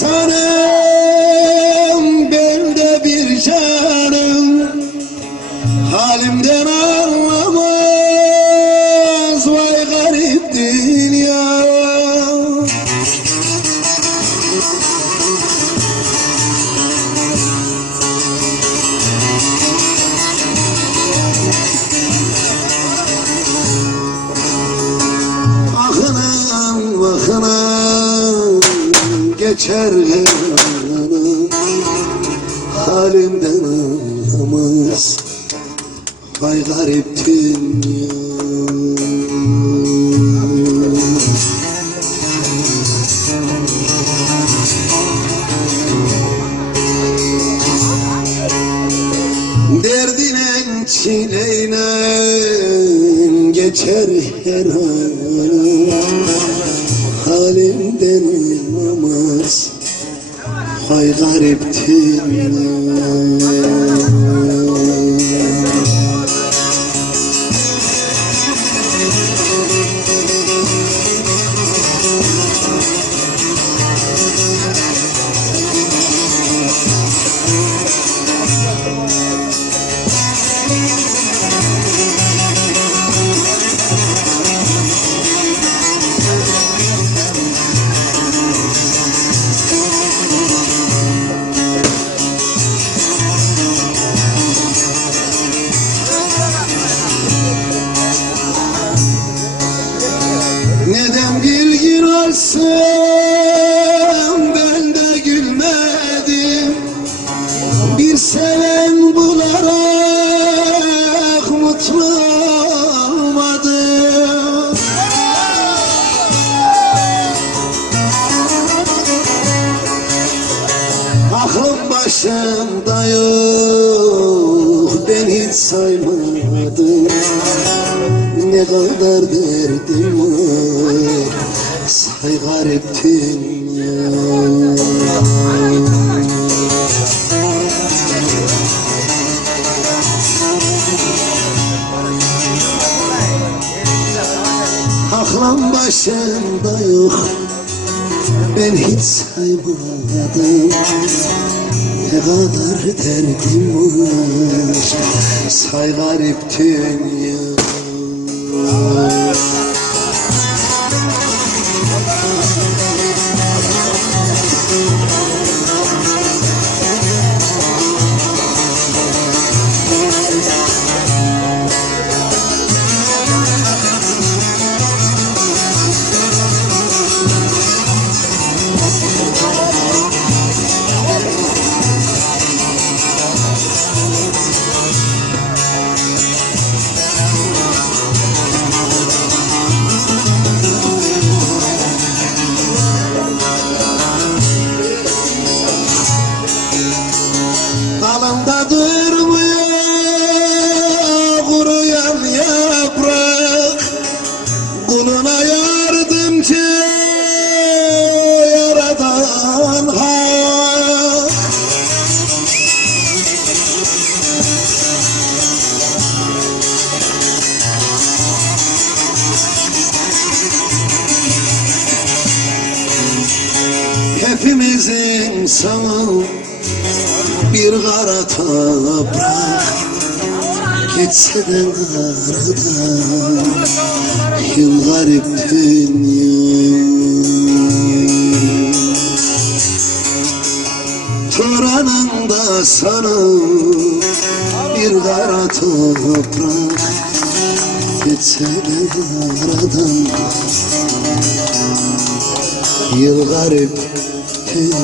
son geçer her Halimden anlamaz Vay garip dünya Derdine çileyle geçer her an Hay garip olsun ben de gülmedim. Bir seven bularak mutlu olmadım. Aklım başımda yok ben hiç saymadım. Ne kadar derdim var Say garip dünya Aklım başımda yok. Ben hiç saymadım. Ne kadar derdim var. Say garip dünya Dalında durmuyor kuruyan yaprak. Kuluna yardımcı yaradan hak. Hepimizin sonu bir kara toprak Geçse de karadan Yıl garip dünya Turanın da sonu bir kara toprak Geçse de karadan Yıl garip dünya